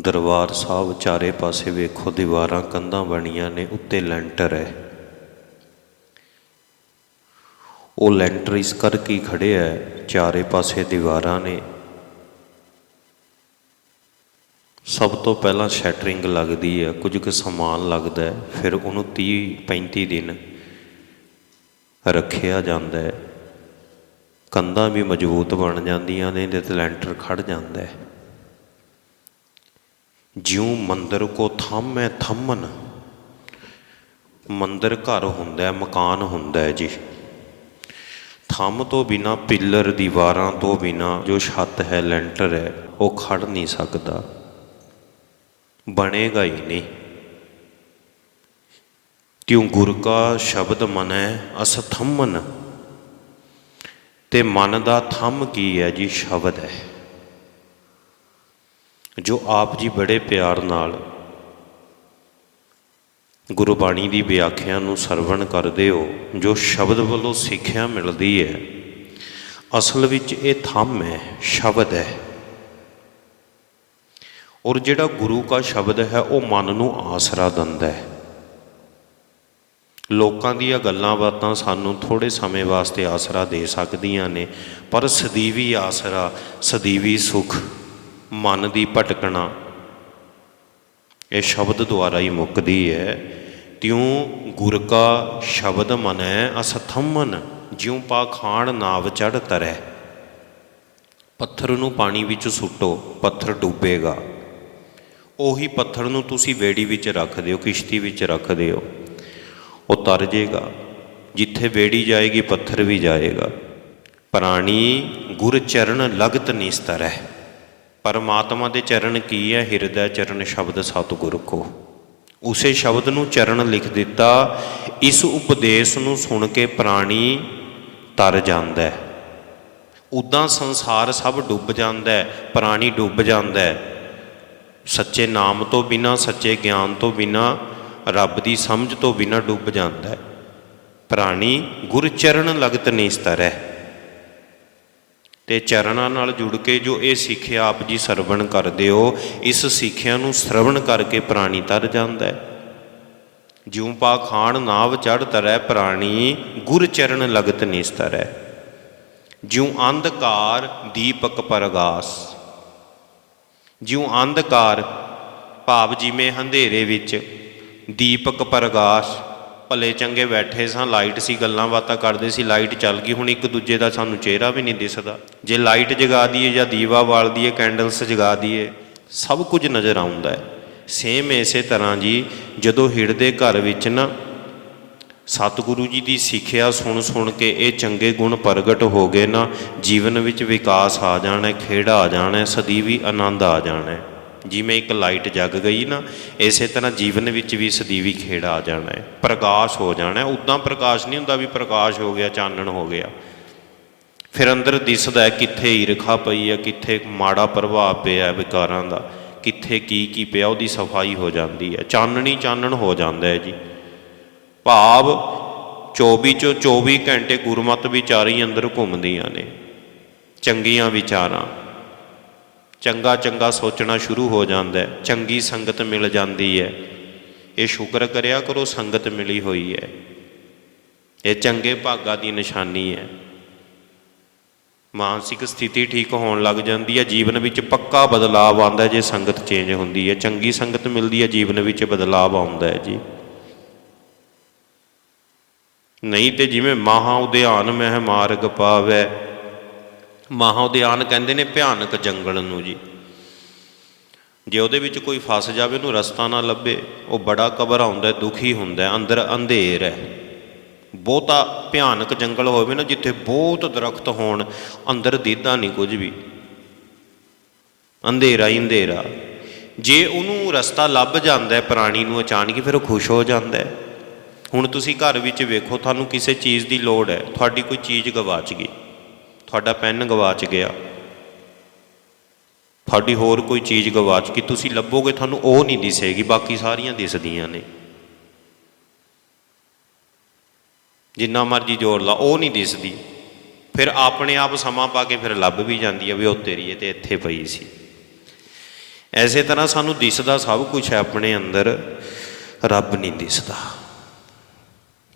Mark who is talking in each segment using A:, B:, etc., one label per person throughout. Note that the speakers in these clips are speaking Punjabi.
A: ਦਰਬਾਰ ਸਾਹਿਬ ਚਾਰੇ ਪਾਸੇ ਵੇਖੋ, ਦੀਵਾਰਾਂ ਕੰਧਾਂ ਬਣੀਆਂ ਨੇ, ਉੱਤੇ ਲੈਂਟਰ ਹੈ। ਉਹ ਲੈਂਟਰ ਇਸ ਕਰਕੇ ਹੀ ਹੈ? ਚਾਰੇ ਪਾਸੇ ਦੀਵਾਰਾਂ ਨੇ। ਸਭ ਤੋਂ ਪਹਿਲਾਂ ਸ਼ੈਟਰਿੰਗ ਲੱਗਦੀ ਹੈ, ਕੁਝ ਕੁ ਸਮਾਨ ਲੱਗਦਾ ਹੈ, ਫਿਰ ਉਹਨੂੰ 30 35 ਦਿਨ ਰੱਖਿਆ ਜਾਂਦਾ ਹੈ। ਕੰਧਾਂ ਵੀ ਮਜ਼ਬੂਤ ਬਣ ਜਾਂਦੀਆਂ ਨੇ ਤੇ ਲੈਂਟਰ ਖੜ ਜਾਂਦਾ ਹੈ। ਜਿਉ ਮੰਦਰ ਕੋ ਥੰਮੈ ਥੰਮਨ, ਮੰਦਰ ਘਰ ਹੁੰਦਾ ਹੈ ਮਕਾਨ ਹੁੰਦਾ ਹੈ ਜੀ। ਥੰਮ ਤੋਂ ਬਿਨਾ, ਪਿੱਲਰ ਦੀਵਾਰਾਂ ਤੋਂ ਬਿਨਾ ਜੋ ਛੱਤ ਹੈ, ਲੈਂਟਰ ਹੈ, ਉਹ ਖੜ ਨਹੀਂ ਸਕਦਾ। ਬਣੇਗਾ ਹੀ ਨਹੀਂ। ਕਿਉਂ ਗੁਰ ਕਾ ਸ਼ਬਦ ਮਨੈ, ਅਸ ਥੰਮਨ। ਤੇ ਮਨ ਦਾ ਥੰਮ ਕੀ ਹੈ ਜੀ? ਸ਼ਬਦ ਹੈ। ਜੋ ਆਪ ਜੀ ਬੜੇ ਪਿਆਰ ਨਾਲ ਗੁਰਬਾਣੀ ਦੀ ਵਿਆਖਿਆ ਨੂੰ ਸਰਵਣ ਕਰਦੇ ਹੋ, ਜੋ ਸ਼ਬਦ ਵੱਲੋਂ ਸਿੱਖਿਆ ਮਿਲਦੀ ਹੈ, ਅਸਲ ਵਿੱਚ ਇਹ ਥੰਮ ਹੈ, ਸ਼ਬਦ ਹੈ। ਔਰ ਜਿਹੜਾ ਗੁਰੂ ਦਾ ਸ਼ਬਦ ਹੈ, ਉਹ ਮਨ ਨੂੰ ਆਸਰਾ ਦਿੰਦਾ ਹੈ। ਲੋਕਾਂ ਦੀਆਂ ਗੱਲਾਂ ਬਾਤਾਂ ਸਾਨੂੰ ਥੋੜੇ ਸਮੇਂ ਵਾਸਤੇ ਆਸਰਾ ਦੇ ਸਕਦੀਆਂ ਨੇ, ਪਰ ਸਦੀਵੀ ਆਸਰਾ, ਸਦੀਵੀ ਸੁਖ ਮਨ ਦੀ ਭਟਕਣਾ। ਇਹ ਸ਼ਬਦ ਦੁਆਰਾ ਹੀ ਮੁੱਕਦੀ ਹੈ। ਤਿਉ ਗੁਰ ਕਾ ਸ਼ਬਦ ਮਨੈ ਅਸਥੰਮਨ, ਜਿਉ ਪਾਖਾਣ ਨਾਵ ਚੜ ਤਰੈ। ਪੱਥਰ ਨੂੰ ਪਾਣੀ ਵਿੱਚ ਸੁੱਟੋ, ਪੱਥਰ ਡੁੱਬੇਗਾ। ਉਹੀ ਪੱਥਰ ਨੂੰ ਤੁਸੀਂ ਵੇੜੀ ਵਿੱਚ ਰੱਖ ਦਿਓ, ਕਿਸ਼ਤੀ ਵਿੱਚ ਰੱਖ ਦਿਓ। ਉਹ ਤਰ ਜਾਏਗਾ ਜਿੱਥੇ ਵੇੜੀ ਜਾਏਗੀ, ਪੱਥਰ ਵੀ ਜਾਏਗਾ। ਪ੍ਰਾਣੀ ਗੁਰ ਚਰਨ ਲਗਤ ਨਿਸਤਰ। ਹੈ ਪਰਮਾਤਮਾ ਦੇ ਚਰਨ ਕੀ ਹੈ? ਹਿਰਦੈ ਚਰਨ ਸ਼ਬਦ ਸਤਿਗੁਰ ਕੋ। ਉਸੇ ਸ਼ਬਦ ਨੂੰ ਚਰਨ ਲਿਖ ਦਿੱਤਾ, ਇਸ ਉਪਦੇਸ਼ ਨੂੰ ਸੁਣ ਕੇ ਪ੍ਰਾਣੀ ਤਰ ਜਾਂਦਾ ਹੈ। ਉਦਾਂ ਸੰਸਾਰ ਸਭ ਡੁੱਬ ਜਾਂਦਾ ਹੈ, ਪ੍ਰਾਣੀ ਡੁੱਬ ਜਾਂਦਾ ਹੈ। ਸੱਚੇ ਨਾਮ ਤੋਂ ਬਿਨਾ, ਸੱਚੇ ਗਿਆਨ ਤੋਂ ਬਿਨਾ, ਰੱਬ ਦੀ ਸਮਝ ਤੋਂ ਬਿਨਾ ਡੁੱਬ ਜਾਂਦਾ ਹੈ। ਪ੍ਰਾਣੀ ਗੁਰ ਚਰਨ ਲਗਤ ਸਤਰ ਹੈ। ਤੇ ਚਰਨਾਂ ਨਾਲ ਜੁੜ ਕੇ ਜੋ ਇਹ ਸਿੱਖਿਆ ਆਪ ਜੀ ਸਰਵਣ ਕਰਦੇ ਹੋ, ਇਸ ਸਿੱਖਿਆ ਨੂੰ ਸਰਵਣ ਕਰਕੇ ਪ੍ਰਾਣੀ ਤਰ ਜਾਂਦਾ ਹੈ। ਜਿਉ ਪਾ ਖਾਣ ਨਾਵ ਚੜ ਤਰੈ ਪ੍ਰਾਣੀ, ਗੁਰ ਚਰਨ ਲਗਤ ਨਿਸਤਰ ਹੈ ਜਿਉ ਅੰਧਕਾਰ ਦੀਪਕ ਪਰਗਾਸ। ਜਿਉ ਅੰਧਕਾਰ ਭਾਵ ਜਿਵੇਂ ਹਨੇਰੇ ਵਿੱਚ ਦੀਪਕ ਪ੍ਰਗਾਸ਼। ਭਲੇ ਚੰਗੇ ਬੈਠੇ ਸਾਂ, ਲਾਈਟ ਸੀ, ਗੱਲਾਂ ਬਾਤਾਂ ਕਰਦੇ ਸੀ, ਲਾਈਟ ਚੱਲ ਗਈ, ਹੁਣ ਇੱਕ ਦੂਜੇ ਦਾ ਸਾਨੂੰ ਚਿਹਰਾ ਵੀ ਨਹੀਂ ਦਿਸਦਾ। ਜੇ ਲਾਈਟ ਜਗਾ ਦਈਏ ਜਾਂ ਦੀਵਾ ਬਾਲ ਦਈਏ, ਕੈਂਡਲਸ ਜਗਾ ਦਈਏ, ਸਭ ਕੁਝ ਨਜ਼ਰ ਆਉਂਦਾ ਹੈ। ਸੇਮ ਇਸੇ ਤਰ੍ਹਾਂ ਜੀ, ਜਦੋਂ ਹਿਰਦੇ ਘਰ ਵਿੱਚ ਨਾ ਸਤਿਗੁਰੂ ਜੀ ਦੀ ਸਿੱਖਿਆ ਸੁਣ ਸੁਣ ਕੇ ਇਹ ਚੰਗੇ ਗੁਣ ਪ੍ਰਗਟ ਹੋ ਗਏ ਨਾ, ਜੀਵਨ ਵਿੱਚ ਵਿਕਾਸ ਆ ਜਾਣਾ, ਖੇੜਾ ਆ ਜਾਣਾ, ਸਦੀਵੀ ਆਨੰਦ ਆ ਜਾਣਾ ਜਿਵੇਂ ਇੱਕ ਲਾਈਟ ਜਗ ਗਈ ਨਾ, ਇਸੇ ਤਰ੍ਹਾਂ ਜੀਵਨ ਵਿੱਚ ਵੀ ਸਦੀਵੀ ਖੇੜਾ ਆ ਜਾਣਾ ਹੈ। ਪ੍ਰਕਾਸ਼ ਹੋ ਜਾਣਾ ਉਦਾਂ ਪ੍ਰਕਾਸ਼ ਨਹੀਂ ਹੁੰਦਾ ਵੀ ਪ੍ਰਕਾਸ਼ ਹੋ ਗਿਆ, ਚਾਨਣ ਹੋ ਗਿਆ। ਫਿਰ ਅੰਦਰ ਦਿਸਦਾ ਹੈ ਕਿੱਥੇ ਈਰਖਾ ਪਈ ਹੈ, ਕਿੱਥੇ ਮਾੜਾ ਪ੍ਰਭਾਵ ਪਿਆ ਵਿਕਾਰਾਂ ਦਾ, ਕਿੱਥੇ ਕੀ ਕੀ ਪਿਆ, ਉਹਦੀ ਸਫ਼ਾਈ ਹੋ ਜਾਂਦੀ ਹੈ। ਚਾਨਣੀ ਚਾਨਣ ਹੋ ਜਾਂਦਾ ਹੈ ਜੀ। ਭਾਵ 24 ਚੋਂ 24 ਘੰਟੇ ਗੁਰਮਤ ਵਿਚਾਰੀ ਅੰਦਰ ਘੁੰਮਦੀਆਂ ਨੇ, ਚੰਗੀਆਂ ਵਿਚਾਰਾਂ। ਚੰਗਾ ਚੰਗਾ ਸੋਚਣਾ ਸ਼ੁਰੂ ਹੋ ਜਾਂਦਾ ਹੈ, ਚੰਗੀ ਸੰਗਤ ਮਿਲ ਜਾਂਦੀ ਹੈ। ਇਹ ਸ਼ੁਕਰ ਕਰਿਆ ਕਰੋ, ਸੰਗਤ ਮਿਲੀ ਹੋਈ ਹੈ। ਇਹ ਚੰਗੇ ਭਾਗਾ ਦੀ ਨਿਸ਼ਾਨੀ ਹੈ। ਮਾਨਸਿਕ ਸਥਿਤੀ ਠੀਕ ਹੋਣ ਲੱਗ ਜਾਂਦੀ ਹੈ, ਜੀਵਨ ਵਿੱਚ ਪੱਕਾ ਬਦਲਾਅ ਆਉਂਦਾ ਜੇ ਸੰਗਤ ਚੇਂਜ ਹੁੰਦੀ ਹੈ। ਚੰਗੀ ਸੰਗਤ ਮਿਲਦੀ ਹੈ, ਜੀਵਨ ਵਿੱਚ ਬਦਲਾਅ ਆਉਂਦਾ ਹੈ ਜੀ। ਨਹੀਂ ਤੇ ਜਿਵੇਂ ਮਹਾ ਉਦਿਆਨ ਮਹਿ ਮਾਰਗ ਪਾਵੇ ਮਹਾ ਉਦਿਆਨ ਕਹਿੰਦੇ ਨੇ ਭਿਆਨਕ ਜੰਗਲ ਨੂੰ ਜੀ। ਜੇ ਉਹਦੇ ਵਿੱਚ ਕੋਈ ਫਸ ਜਾਵੇ, ਉਹਨੂੰ ਰਸਤਾ ਨਾ ਲੱਭੇ, ਉਹ ਬੜਾ ਘਬਰਾਉਂਦਾ ਦੁਖੀ ਹੁੰਦਾ, ਅੰਦਰ ਅੰਧੇਰ ਹੈ। ਬਹੁਤਾ ਭਿਆਨਕ ਜੰਗਲ ਹੋਵੇ ਨਾ, ਜਿੱਥੇ ਬਹੁਤ ਦਰਖਤ ਹੋਣ, ਅੰਦਰ ਦੀਦਾ ਨਹੀਂ ਕੁਝ ਵੀ। ਅੰਧੇਰਾ ਹੀ ਅੰਧੇਰਾ। ਜੇ ਉਹਨੂੰ ਰਸਤਾ ਲੱਭ ਜਾਂਦਾ ਹੈ, ਪ੍ਰਾਣੀ ਨੂੰ ਅਚਾਨਕ ਫਿਰ ਉਹ ਖੁਸ਼ ਹੋ ਜਾਂਦਾ ਹੈ। ਹੁਣ ਤੁਸੀਂ ਘਰ ਵਿੱਚ ਵੇਖੋ, ਤੁਹਾਨੂੰ ਕਿਸੇ ਚੀਜ਼ ਦੀ ਲੋੜ ਹੈ, ਤੁਹਾਡੀ ਕੋਈ ਚੀਜ਼ ਗਵਾਚ ਗਈ। ਤੁਹਾਡਾ ਪੈਨ ਗਵਾਚ ਗਿਆ। ਤੁਹਾਡੀ ਹੋਰ ਕੋਈ ਚੀਜ਼ ਗਵਾਚ ਗਈ। ਤੁਸੀਂ ਲੱਭੋਗੇ, ਤੁਹਾਨੂੰ ਉਹ ਨਹੀਂ ਦਿਸੇਗੀ, ਬਾਕੀ ਸਾਰੀਆਂ ਦਿਸਦੀਆਂ ਨੇ। ਜਿੰਨਾ ਮਰਜ਼ੀ ਜੋੜ ਲਾ, ਉਹ ਨਹੀਂ ਦਿਸਦੀ। ਫਿਰ ਆਪਣੇ ਆਪ ਸਮਾਂ ਪਾ ਕੇ ਫਿਰ ਲੱਭ ਵੀ ਜਾਂਦੀ ਹੈ ਵੀ ਉਹ ਤੇਰੀ ਹੈ ਤੇ ਇੱਥੇ ਪਈ ਸੀ। ਐਸੇ ਤਰ੍ਹਾਂ ਸਾਨੂੰ ਦਿਸਦਾ ਸਭ ਕੁਝ ਹੈ, ਆਪਣੇ ਅੰਦਰ। ਰੱਬ ਨਹੀਂ ਦਿਸਦਾ।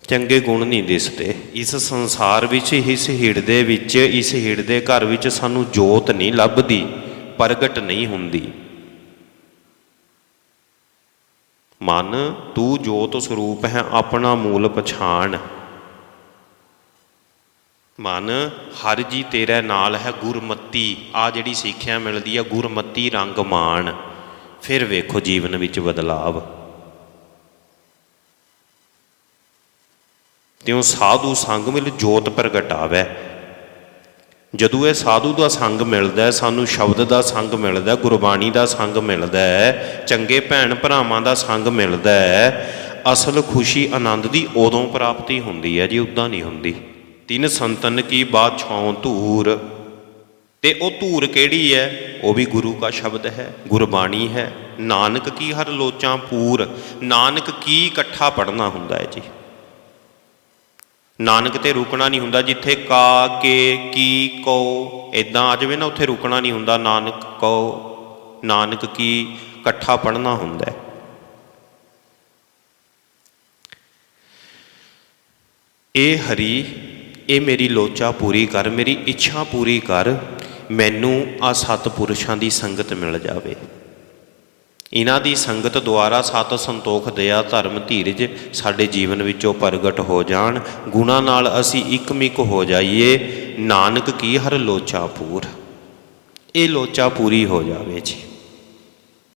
A: ਚੰਗੇ ਗੁਣ ਨਹੀਂ ਦਿਸਦੇ। ਇਸ ਸੰਸਾਰ ਵਿੱਚ, ਇਸ ਹਿਰਦੇ ਵਿੱਚ, ਇਸ ਹਿਰਦੇ ਘਰ ਵਿੱਚ ਸਾਨੂੰ ਜੋਤ ਨਹੀਂ ਲੱਭਦੀ, ਪ੍ਰਗਟ ਨਹੀਂ ਹੁੰਦੀ। ਮਨ, ਤੂੰ ਜੋਤ ਸਰੂਪ ਹੈ, ਆਪਣਾ ਮੂਲ ਪਛਾਣ। ਮਨ, ਹਰ ਜੀ ਤੇਰੇ ਨਾਲ ਹੈ, ਗੁਰਮਤੀ। ਆ ਜਿਹੜੀ ਸਿੱਖਿਆ ਮਿਲਦੀ ਹੈ ਗੁਰਮਤੀ ਰੰਗ ਮਾਣ। ਫਿਰ ਵੇਖੋ ਜੀਵਨ ਵਿੱਚ ਬਦਲਾਵ। ਤਿਉ ਸਾਧੂ ਸੰਗ ਮਿਲ ਜੋਤ ਪ੍ਰਗਟਾਵੇ ਜਦੋਂ ਇਹ ਸਾਧੂ ਦਾ ਸੰਗ ਮਿਲਦਾ ਹੈ, ਸਾਨੂੰ ਸ਼ਬਦ ਦਾ ਸੰਗ ਮਿਲਦਾ ਹੈ, ਗੁਰਬਾਣੀ ਦਾ ਸੰਗ ਮਿਲਦਾ ਹੈ ਚੰਗੇ ਭੈਣ ਭਰਾਵਾਂ ਦਾ ਸੰਗ ਮਿਲਦਾ ਹੈ ਅਸਲ ਖੁਸ਼ੀ ਆਨੰਦ ਦੀ ਉਦੋਂ ਪ੍ਰਾਪਤੀ ਹੁੰਦੀ ਹੈ ਜੀ ਉਦਾਂ ਨਹੀਂ ਹੁੰਦੀ। ਤਿੰਨ ਸੰਤਨ ਕੀ ਬਾਤ ਛਾਉ ਧੂਰ। ਤੇ ਉਹ ਧੂਰ ਕਿਹੜੀ ਹੈ? ਉਹ ਵੀ ਗੁਰੂ ਦਾ ਸ਼ਬਦ ਹੈ ਗੁਰਬਾਣੀ ਹੈ। ਨਾਨਕ ਕੀ ਹਰ ਲੋਚਾਂ ਪੂਰ ਨਾਨਕ ਕੀ ਇਕੱਠਾ ਪੜਨਾ ਹੁੰਦਾ ਹੈ ਜੀ। ਨਾਨਕ ਤੇ ਰੁਕਣਾ ਨਹੀਂ ਹੁੰਦਾ ਜਿੱਥੇ ਕਾ, ਕੇ, ਕੀ ਕੋ ਇਦਾਂ ਆ ਜਾਵੇ ਨਾ, ਉੱਥੇ ਰੁਕਣਾ ਨਹੀਂ ਹੁੰਦਾ, ਨਾਨਕ ਕੋ ਨਾਨਕ ਕੀ, ਇਕੱਠਾ ਪੜਨਾ ਹੁੰਦਾ ਹੈ। ਇਹ ਹਰੀ, ਇਹ ਮੇਰੀ ਲੋਚਾ ਪੂਰੀ ਕਰ, ਮੇਰੀ ਇੱਛਾ ਪੂਰੀ ਕਰ, ਮੈਨੂੰ ਆ ਸਤਪੁਰਸ਼ਾਂ ਦੀ ਸੰਗਤ ਮਿਲ ਜਾਵੇ। ਇਹਨਾਂ ਦੀ ਸੰਗਤ ਦੁਆਰਾ ਸਤ ਸੰਤੋਖ, ਦਇਆ, ਧਰਮ, ਧੀਰਜ ਸਾਡੇ ਜੀਵਨ ਵਿੱਚੋਂ ਪ੍ਰਗਟ ਹੋ ਜਾਣ। ਗੁਣਾ ਨਾਲ ਅਸੀਂ ਇੱਕਮਿਕ ਹੋ ਜਾਈਏ। ਨਾਨਕ ਕੀ ਹਰ ਲੋਚਾ ਪੂਰ। ਇਹ ਲੋਚਾ ਪੂਰੀ ਹੋ ਜਾਵੇ ਜੀ।